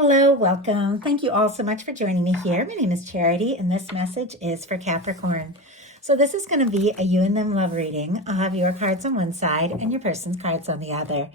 Hello, welcome. Thank you all so much for joining me here. My name is Charity, and this message is for Capricorn. So this is going to be a you and them love reading. I'll have your cards on one side and your person's cards on the other.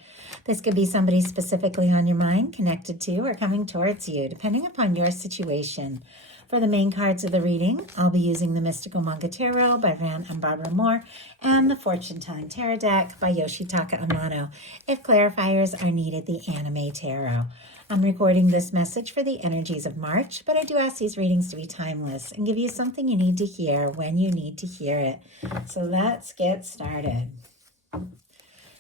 This could be somebody specifically on your mind, connected to, or coming towards you, depending upon your situation. For the main cards of the reading, I'll be using the Mystical Manga Tarot by Van and Barbara Moore and the Fortune Telling Tarot deck by Yoshitaka Amano. If clarifiers are needed, the Anime Tarot. I'm recording this message for the energies of March, but I do ask these readings to be timeless and give you something you need to hear when you need to hear it. So let's get started.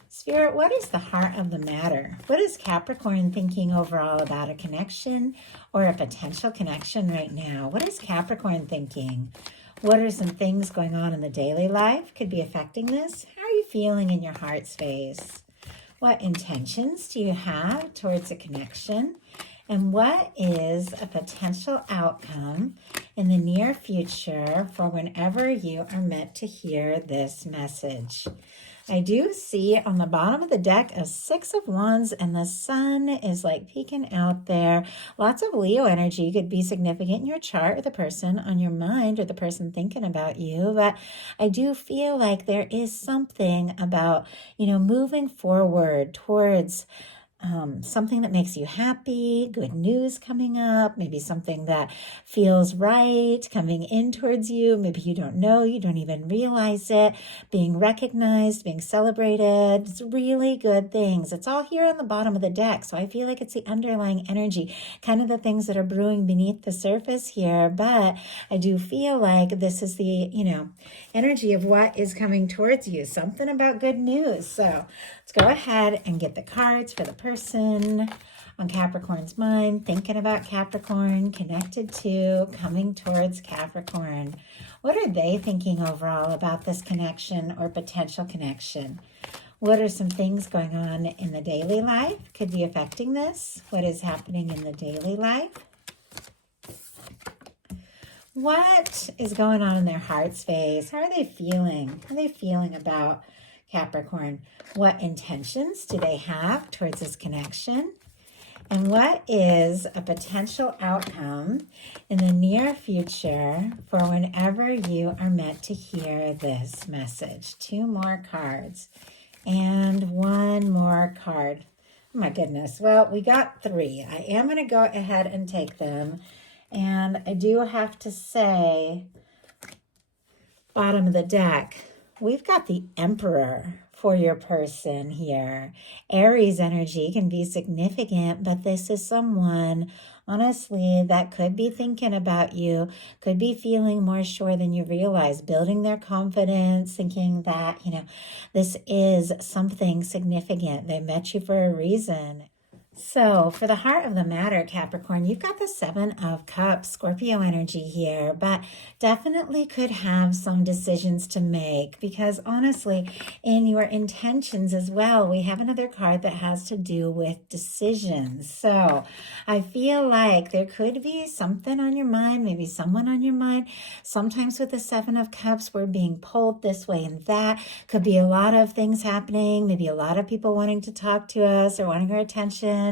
Spirit, what is the heart of the matter? What is Capricorn thinking overall about a connection or a potential connection right now? What is Capricorn thinking? What are some things going on in the daily life could be affecting this? How are you feeling in your heart space? What intentions do you have towards a connection? And what is a potential outcome in the near future for whenever you are meant to hear this message? I do see on the bottom of the deck a Six of Wands, and the sun is like peeking out there. Lots of Leo energy could be significant in your chart, or the person on your mind, or the person thinking about you. But I do feel like there is something about, moving forward towards something that makes you happy, good news coming up, maybe something that feels right coming in towards you. Maybe you don't know, you don't even realize it, being recognized, being celebrated. It's really good things. It's all here on the bottom of the deck. So I feel like it's the underlying energy, kind of the things that are brewing beneath the surface here. But I do feel like this is the, energy of what is coming towards you, something about good news. So let's go ahead and get the cards for the person on Capricorn's mind, thinking about Capricorn, connected to, coming towards Capricorn. What are they thinking overall about this connection or potential connection? What are some things going on in the daily life could be affecting this? What is happening in the daily life? What is going on in their heart space? How are they feeling? How are they feeling about Capricorn? What intentions do they have towards this connection? And what is a potential outcome in the near future for whenever you are meant to hear this message? Two more cards and one more card. Oh my goodness. Well, we got three. I am going to go ahead and take them. And I do have to say, bottom of the deck, we've got the Emperor for your person here. Aries energy can be significant, but this is someone, honestly, that could be thinking about you, could be feeling more sure than you realize, building their confidence, thinking that, this is something significant. They met you for a reason. So for the heart of the matter, Capricorn, you've got the Seven of Cups, Scorpio energy here, but definitely could have some decisions to make because honestly, in your intentions as well, we have another card that has to do with decisions. So I feel like there could be something on your mind, maybe someone on your mind. Sometimes with the Seven of Cups, we're being pulled this way and that. Could be a lot of things happening, maybe a lot of people wanting to talk to us or wanting our attention,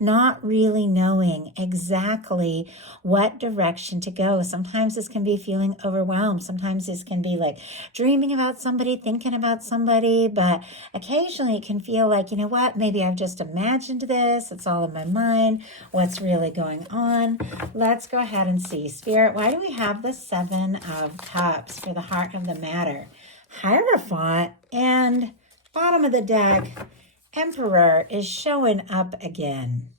not really knowing exactly what direction to go. Sometimes this can be feeling overwhelmed. Sometimes this can be like dreaming about somebody, thinking about somebody, but occasionally it can feel like, maybe I've just imagined this. It's all in my mind. What's really going on? Let's go ahead and see. Spirit, why do we have the Seven of Cups for the heart of the matter? Hierophant and bottom of the deck, Emperor is showing up again.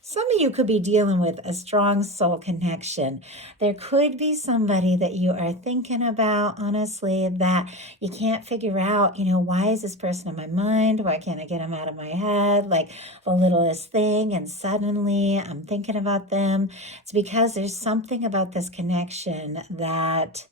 Some of you could be dealing with a strong soul connection. There could be somebody that you are thinking about, honestly, that you can't figure out, why is this person in my mind? Why can't I get them out of my head? Like the littlest thing. And suddenly I'm thinking about them. It's because there's something about this connection that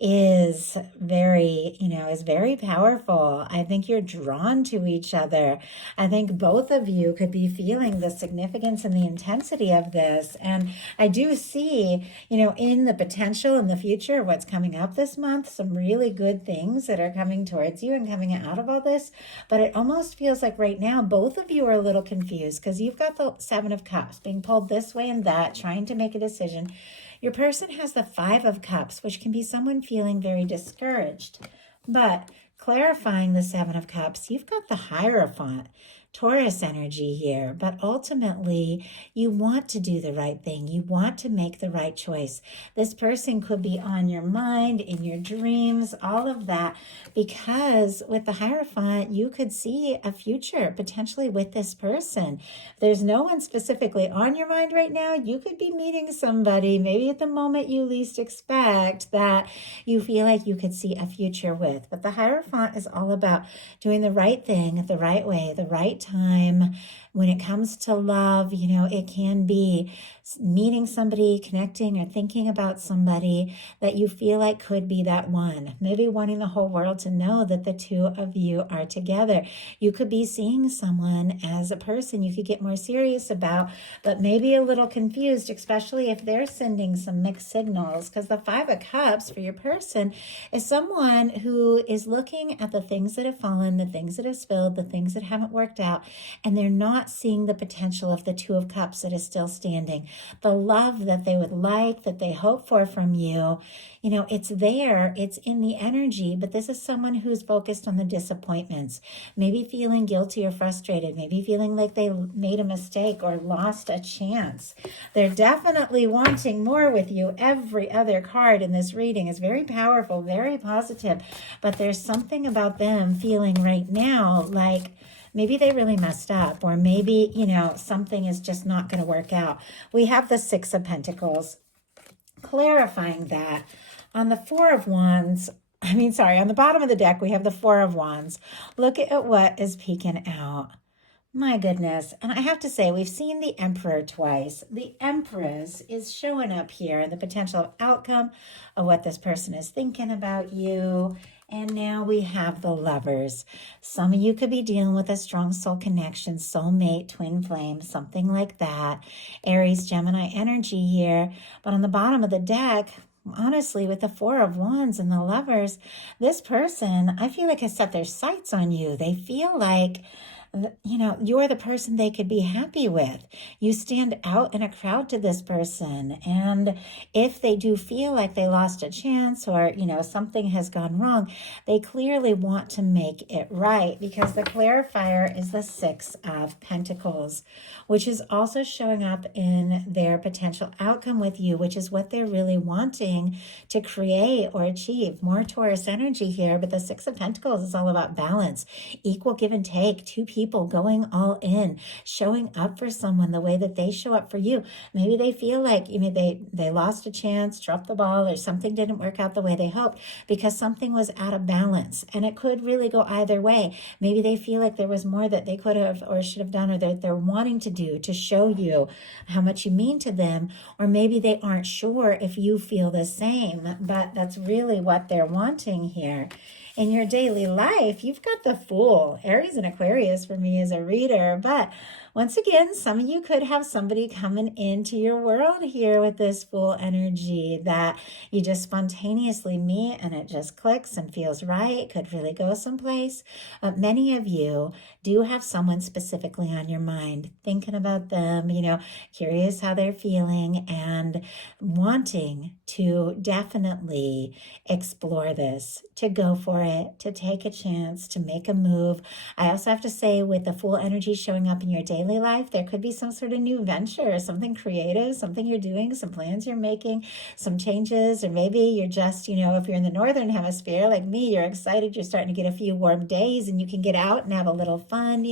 is very, is very powerful. I think you're drawn to each other. I think both of you could be feeling the significance and the intensity of this. And I do see, in the potential in the future of what's coming up this month, some really good things that are coming towards you and coming out of all this. But it almost feels like right now, both of you are a little confused because you've got the Seven of Cups being pulled this way and that, trying to make a decision. Your person has the Five of Cups, which can be someone feeling very discouraged. But clarifying the Seven of Cups, you've got the Hierophant, Taurus energy here, but ultimately you want to do the right thing. You want to make the right choice. This person could be on your mind, in your dreams, all of that, because with the Hierophant, you could see a future potentially with this person. If there's no one specifically on your mind right now, you could be meeting somebody, maybe at the moment you least expect, that you feel like you could see a future with. But the Hierophant is all about doing the right thing the right way, the right time. When it comes to love, it can be meeting somebody, connecting, or thinking about somebody that you feel like could be that one. Maybe wanting the whole world to know that the two of you are together. You could be seeing someone as a person you could get more serious about, but maybe a little confused, especially if they're sending some mixed signals, because the Five of Cups for your person is someone who is looking at the things that have fallen, the things that have spilled, the things that haven't worked out, and they're not seeing the potential of the Two of Cups that is still standing. The love that they would like, that they hope for from you, it's there, it's in the energy, but this is someone who's focused on the disappointments, maybe feeling guilty or frustrated, maybe feeling like they made a mistake or lost a chance. They're definitely wanting more with you. Every other card in this reading is very powerful, very positive, but there's something about them feeling right now like maybe they really messed up, or maybe, something is just not going to work out. We have the Six of Pentacles, clarifying that. On the Four of Wands, on the bottom of the deck, we have the Four of Wands. Look at what is peeking out. My goodness. And I have to say, we've seen the Emperor twice. The Empress is showing up here, the potential outcome of what this person is thinking about you. And now we have the Lovers. Some of you could be dealing with a strong soul connection, soulmate, twin flame, something like that. Aries, Gemini energy here. But on the bottom of the deck, honestly, with the Four of Wands and the Lovers, this person, I feel like, has set their sights on you. They feel like, you're the person they could be happy with. You stand out in a crowd to this person. And if they do feel like they lost a chance or, something has gone wrong, they clearly want to make it right, because the clarifier is the Six of Pentacles, which is also showing up in their potential outcome with you, which is what they're really wanting to create or achieve. More Taurus energy here, but the Six of Pentacles is all about balance, equal give and take, two people going all in, showing up for someone the way that they show up for you. Maybe they feel like they lost a chance, dropped the ball, or something didn't work out the way they hoped because something was out of balance. And it could really go either way. Maybe they feel like there was more that they could have or should have done, or that they're wanting to do to show you how much you mean to them. Or maybe they aren't sure if you feel the same, but that's really what they're wanting here. In your daily life, you've got the Fool. Aries and Aquarius for me as a reader, but once again, some of you could have somebody coming into your world here with this Fool energy that you just spontaneously meet and it just clicks and feels right. Could really go someplace. But many of you do have someone specifically on your mind, thinking about them, curious how they're feeling and wanting to definitely explore this, to go for it, to take a chance, to make a move. I also have to say, with the Fool energy showing up in your daily life, there could be some sort of new venture, something creative, something you're doing, some plans you're making, some changes, or maybe you're just, if you're in the Northern Hemisphere like me, you're excited, you're starting to get a few warm days and you can get out and have a little fun,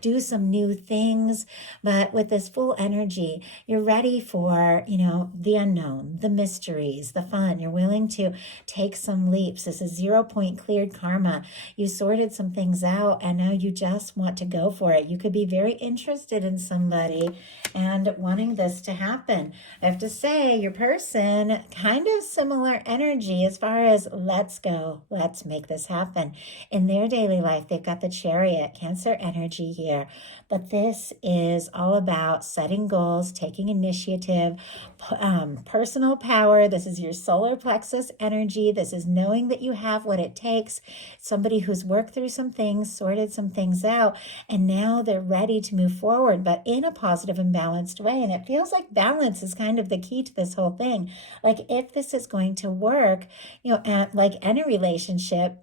do some new things. But with this Fool energy, you're ready for, the unknown, the mysteries, the fun. You're willing to take some leaps. This is 0 point cleared karma. You sorted some things out and now you just want to go for it. You could be very interested interested in somebody and wanting this to happen. I have to say, your person, kind of similar energy as far as let's go, let's make this happen. In their daily life, they've got the Chariot, Cancer energy here. But this is all about setting goals, taking initiative, personal power. This is your solar plexus energy. This is knowing that you have what it takes. Somebody who's worked through some things, sorted some things out, and now they're ready to move forward, but in a positive and balanced way. And it feels like balance is kind of the key to this whole thing. Like if this is going to work, like any relationship,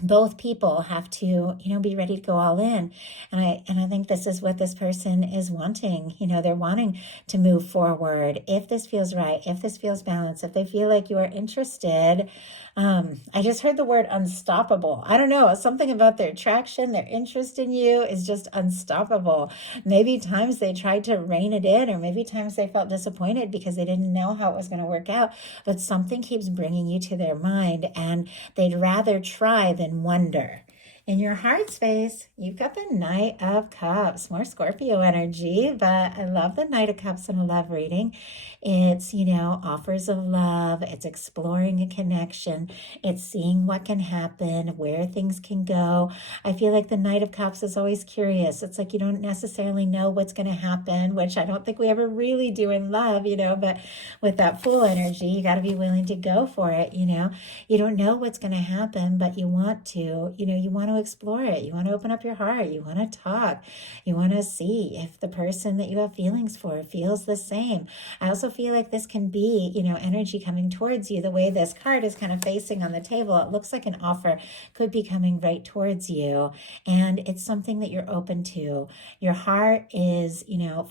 both people have to, be ready to go all in. And I think this is what this person is wanting. They're wanting to move forward. If this feels right, if this feels balanced, if they feel like you are interested. I just heard the word unstoppable. I don't know, something about their attraction, their interest in you is just unstoppable. Maybe times they tried to rein it in, or maybe times they felt disappointed because they didn't know how it was going to work out, but something keeps bringing you to their mind, and they'd rather try than wonder. In your heart space, you've got the Knight of Cups, more Scorpio energy, but I love the Knight of Cups in a love reading. It's, offers of love. It's exploring a connection. It's seeing what can happen, where things can go. I feel like the Knight of Cups is always curious. It's like you don't necessarily know what's going to happen, which I don't think we ever really do in love, but with that Fool energy, you got to be willing to go for it, You don't know what's going to happen, but you want to, you want to explore it. You want to open up your heart. You want to talk. You want to see if the person that you have feelings for feels the same. I also feel like this can be, energy coming towards you. The way this card is kind of facing on the table, it looks like an offer could be coming right towards you. And it's something that you're open to. Your heart is,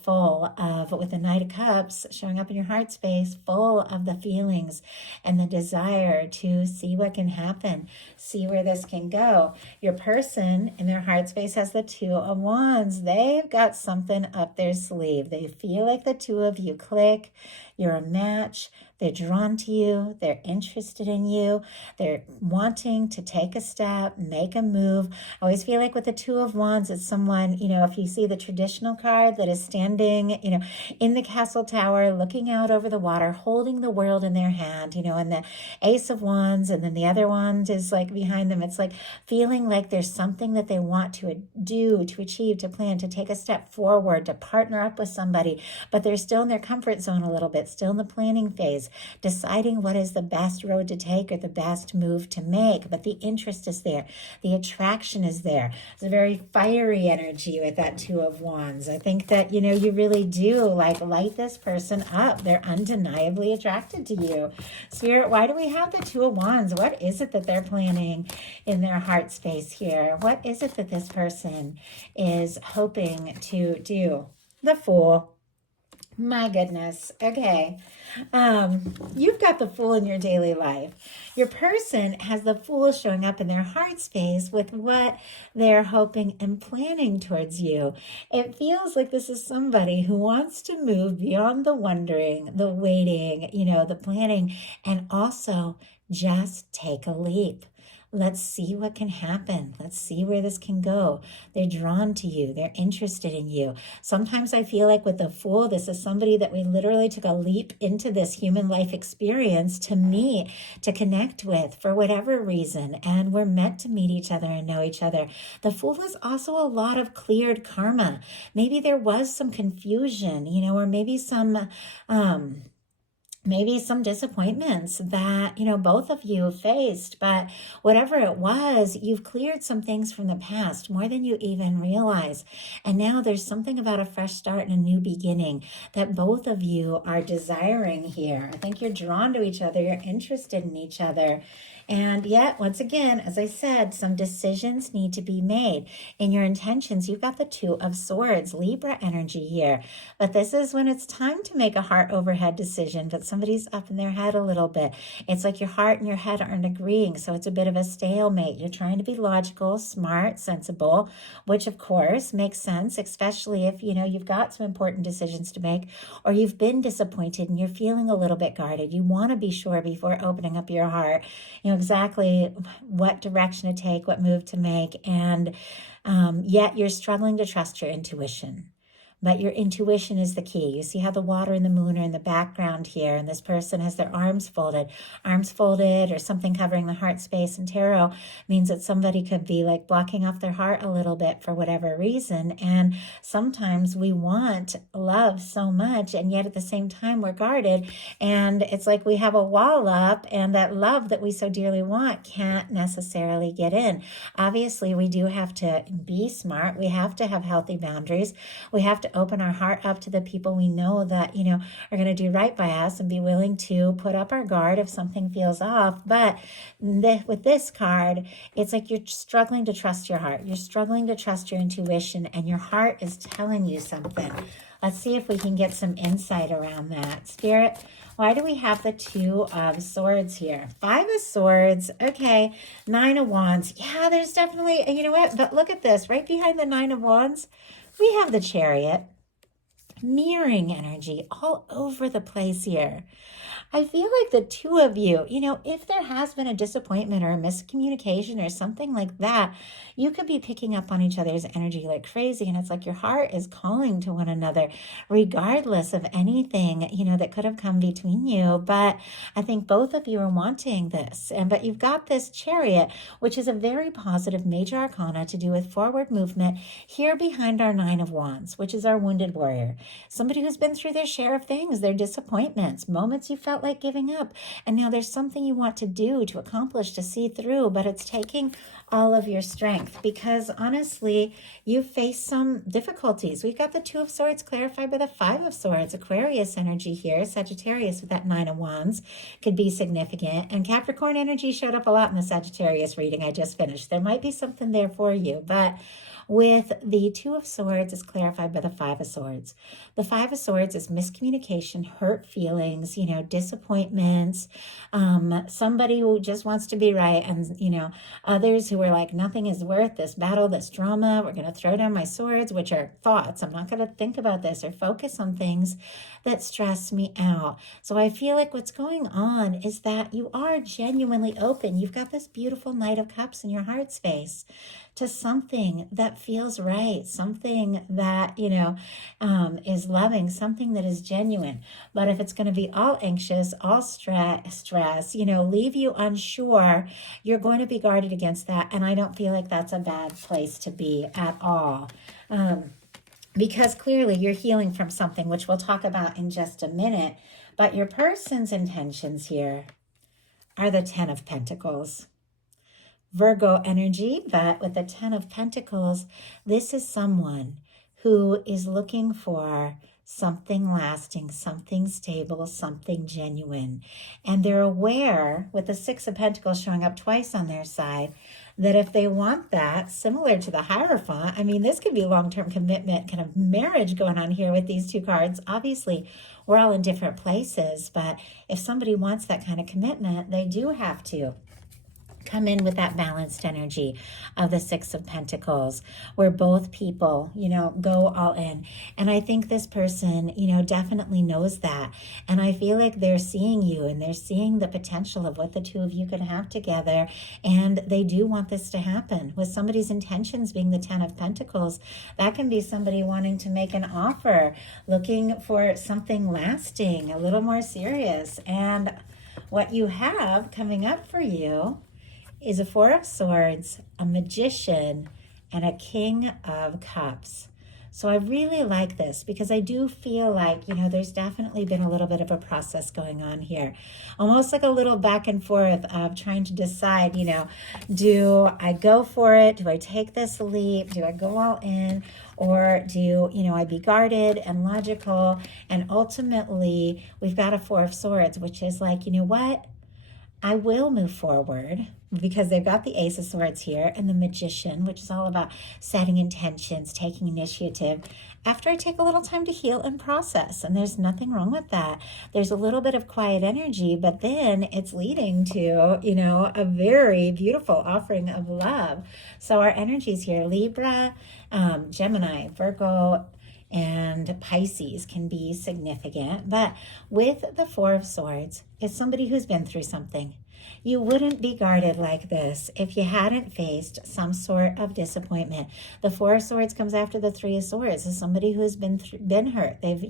full of, with the Knight of Cups showing up in your heart space, full of the feelings and the desire to see what can happen, see where this can go. Your person in their heart space has the Two of Wands. They've got something up their sleeve. They feel like the two of you click. You're a match. They're drawn to you. They're interested in you. They're wanting to take a step, make a move. I always feel like with the Two of Wands, it's someone, if you see the traditional card that is standing, in the castle tower, looking out over the water, holding the world in their hand, and the Ace of Wands, and then the other wand is like behind them. It's like feeling like there's something that they want to do, to achieve, to plan, to take a step forward, to partner up with somebody, but they're still in their comfort zone a little bit, still in the planning phase, deciding what is the best road to take or the best move to make. But the interest is there. The attraction is there. It's a very fiery energy with that Two of Wands. I think that, you really do light this person up. They're undeniably attracted to you. Spirit, why do we have the Two of Wands? What is it that they're planning in their heart space here? What is it that this person is hoping to do? The Fool. My goodness. Okay. You've got the Fool in your daily life. Your person has the Fool showing up in their heart space with what they're hoping and planning towards you. It feels like this is somebody who wants to move beyond the wondering, the waiting, the planning, and also just take a leap. Let's see what can happen. Let's see where this can go. They're drawn to you. They're interested in you. Sometimes I feel like with the Fool, this is somebody that we literally took a leap into this human life experience to meet, to connect with for whatever reason. And we're meant to meet each other and know each other. The Fool is also a lot of cleared karma. Maybe there was some confusion, or maybe some disappointments that, both of you faced, but whatever it was, you've cleared some things from the past, more than you even realize. And now there's something about a fresh start and a new beginning that both of you are desiring here. I think you're drawn to each other. You're interested in each other. And yet, once again, as I said, some decisions need to be made. In your intentions, you've got the Two of Swords, Libra energy here. But this is when it's time to make a heart over head decision, but somebody's up in their head a little bit. It's like your heart and your head aren't agreeing, so it's a bit of a stalemate. You're trying to be logical, smart, sensible, which of course makes sense, especially if, you've got some important decisions to make, or you've been disappointed and you're feeling a little bit guarded. You want to be sure before opening up your heart, exactly what direction to take, what move to make, and yet you're struggling to trust your intuition. But your intuition is the key. You see how the water and the moon are in the background here, and this person has their arms folded, or something covering the heart space. And tarot means that somebody could be like blocking off their heart a little bit for whatever reason. And sometimes we want love so much, and yet at the same time we're guarded. And it's like we have a wall up, and that love that we so dearly want can't necessarily get in. Obviously, we do have to be smart. We have to have healthy boundaries. We have to open our heart up to the people we know that, are going to do right by us, and be willing to put up our guard if something feels off. But with this card, it's like you're struggling to trust your heart. You're struggling to trust your intuition, and your heart is telling you something. Let's see if we can get some insight around that. Spirit, why do we have the Two of Swords here? Five of Swords. Okay. Nine of Wands. Yeah, there's definitely, you know what? But look at this. Right behind the Nine of Wands, we have the Chariot. Mirroring energy all over the place here. I feel like the two of you, if there has been a disappointment or a miscommunication or something like that, you could be picking up on each other's energy like crazy. And it's like your heart is calling to one another, regardless of anything, that could have come between you. But I think both of you are wanting this. But you've got this Chariot, which is a very positive major arcana to do with forward movement here behind our Nine of Wands, which is our wounded warrior. Somebody who's been through their share of things, their disappointments, moments you felt like giving up. And now there's something you want to do, to accomplish, to see through, but it's taking all of your strength, because honestly, you face some difficulties. We've got the Two of Swords clarified by the Five of Swords. Aquarius energy here, Sagittarius with that Nine of Wands could be significant. And Capricorn energy showed up a lot in the Sagittarius reading I just finished. There might be something there for you, but with the Two of Swords is clarified by the Five of Swords. The Five of Swords is miscommunication, hurt feelings, disappointments, somebody who just wants to be right, and, others who are like, nothing is worth this battle, this drama. We're going to throw down my swords, which are thoughts. I'm not going to think about this or focus on things that stress me out. So I feel like what's going on is that you are genuinely open. You've got this beautiful Knight of Cups in your heart space to something that feels right, something that, is loving, something that is genuine. But if it's going to be all anxious, all stress, leave you unsure, you're going to be guarded against that. And I don't feel like that's a bad place to be at all. Because clearly you're healing from something, which we'll talk about in just a minute. But your person's intentions here are the Ten of Pentacles. Virgo energy, but with the Ten of Pentacles, this is someone who is looking for something lasting, something stable, something genuine. And they're aware, with the Six of Pentacles showing up twice on their side, that if they want that, similar to the Hierophant, this could be long-term commitment, kind of marriage going on here with these two cards. Obviously, we're all in different places, but if somebody wants that kind of commitment, they do have to come in with that balanced energy of the Six of Pentacles, where both people, go all in. And I think this person, definitely knows that. And I feel like they're seeing you, and they're seeing the potential of what the two of you could have together. And they do want this to happen. With somebody's intentions being the Ten of Pentacles, that can be somebody wanting to make an offer, looking for something lasting, a little more serious. And what you have coming up for you is a Four of Swords, a Magician, and a King of Cups. So I really like this, because I do feel like, there's definitely been a little bit of a process going on here. Almost like a little back and forth of trying to decide, do I go for it? Do I take this leap? Do I go all in? Or do, I be guarded and logical? And ultimately, we've got a Four of Swords, which is like, you know what? I will move forward, because they've got the Ace of Swords here and the Magician, which is all about setting intentions, taking initiative, after I take a little time to heal and process. And there's nothing wrong with that. There's a little bit of quiet energy, but then it's leading to, a very beautiful offering of love. So our energies here, Libra, Gemini, Virgo, and Pisces can be significant. But with the Four of Swords, it's somebody who's been through something. You wouldn't be guarded like this if you hadn't faced some sort of disappointment. The Four of Swords comes after the Three of Swords. It's somebody who's been hurt. They've,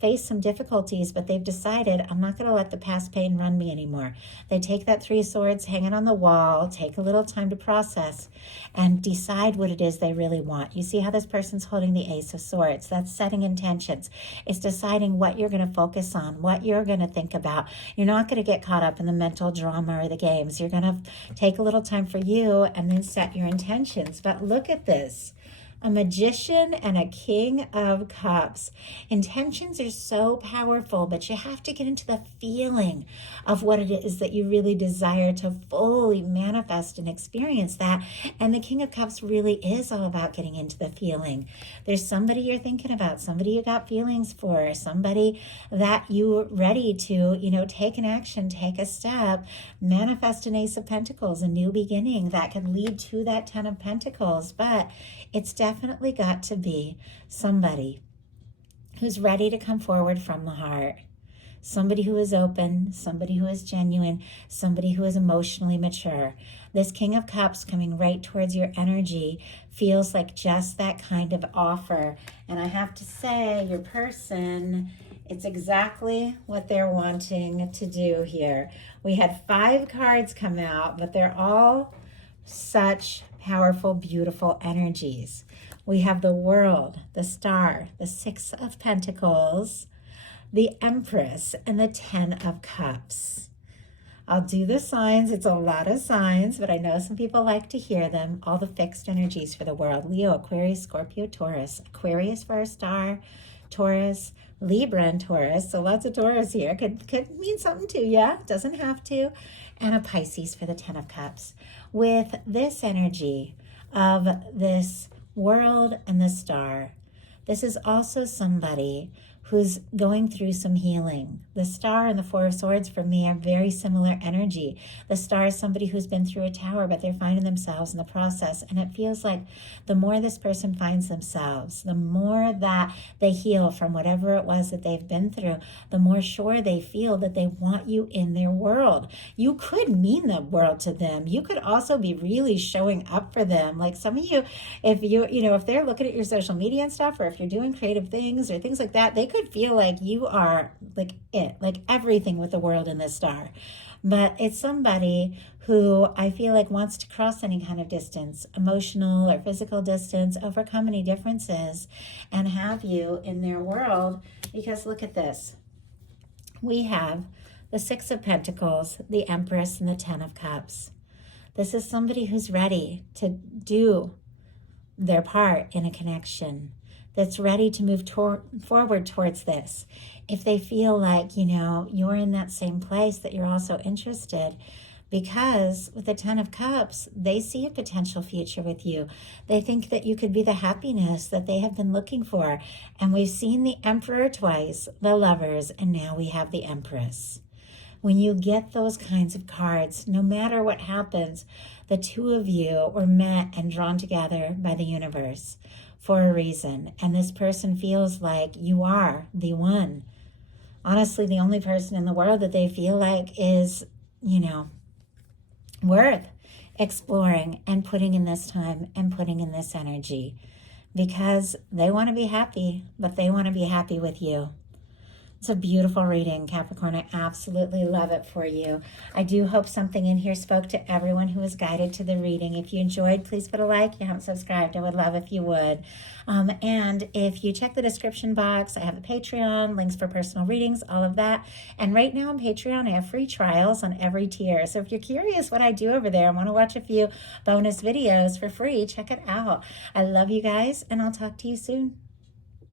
faced some difficulties, but they've decided, I'm not going to let the past pain run me anymore. They take that Three of Swords, hang it on the wall, take a little time to process, and decide what it is they really want. You see how this person's holding the Ace of Swords. That's setting intentions. It's deciding what you're going to focus on, what you're going to think about. You're not going to get caught up in the mental drama or the games. You're going to take a little time for you and then set your intentions. But look at this. A Magician and a King of Cups. Intentions are so powerful, but you have to get into the feeling of what it is that you really desire to fully manifest and experience that. And the King of Cups really is all about getting into the feeling. There's somebody you're thinking about, somebody you got feelings for, somebody that you're ready to, take an action, take a step, manifest an Ace of Pentacles, a new beginning that can lead to that Ten of Pentacles. But it's definitely got to be somebody who's ready to come forward from the heart, somebody who is open, somebody who is genuine, somebody who is emotionally mature. This King of Cups coming right towards your energy feels like just that kind of offer. And I have to say, your person, it's exactly what they're wanting to do here. We had 5 cards come out, but they're all such powerful, beautiful energies. We have the World, the Star, the Six of Pentacles, the Empress, and the Ten of Cups. I'll do the signs. It's a lot of signs, but I know some people like to hear them. All the fixed energies for the world. Leo, Aquarius, Scorpio, Taurus. Aquarius for a star, Taurus, Libra, and Taurus. So lots of Taurus here. Could mean something to you. Doesn't have to. And a Pisces for the Ten of Cups. With this energy of this World and the Star, this is also somebody who's going through some healing. The Star and the Four of Swords for me are very similar energy. The Star is somebody who's been through a tower, but they're finding themselves in the process. And it feels like the more this person finds themselves, the more that they heal from whatever it was that they've been through, the more sure they feel that they want you in their world. You could mean the world to them. You could also be really showing up for them. Like some of you, if they're looking at your social media and stuff, or if you're doing creative things or things like that, they could feel like you are like everything with the World and the Star. But it's somebody who I feel like wants to cross any kind of distance, emotional or physical distance, overcome any differences, and have you in their world. Because look at this. We have the Six of Pentacles, the Empress, and the Ten of Cups. This is somebody who's ready to do their part in a connection, that's ready to move forward towards this. If they feel like, you're in that same place, that you're also interested, because with the Ten of Cups, they see a potential future with you. They think that you could be the happiness that they have been looking for. And we've seen the Emperor twice, the Lovers, and now we have the Empress. When you get those kinds of cards, no matter what happens, the two of you were met and drawn together by the universe for a reason. And this person feels like you are the one. Honestly, the only person in the world that they feel like is, worth exploring and putting in this time and putting in this energy. Because they want to be happy, but they want to be happy with you. It's a beautiful reading, Capricorn. I absolutely love it for you. I do hope something in here spoke to everyone who was guided to the reading. If you enjoyed, please put a like. If you haven't subscribed, I would love if you would. And if you check the description box, I have the Patreon, links for personal readings, all of that. And right now on Patreon, I have free trials on every tier. So if you're curious what I do over there and want to watch a few bonus videos for free, check it out. I love you guys, and I'll talk to you soon.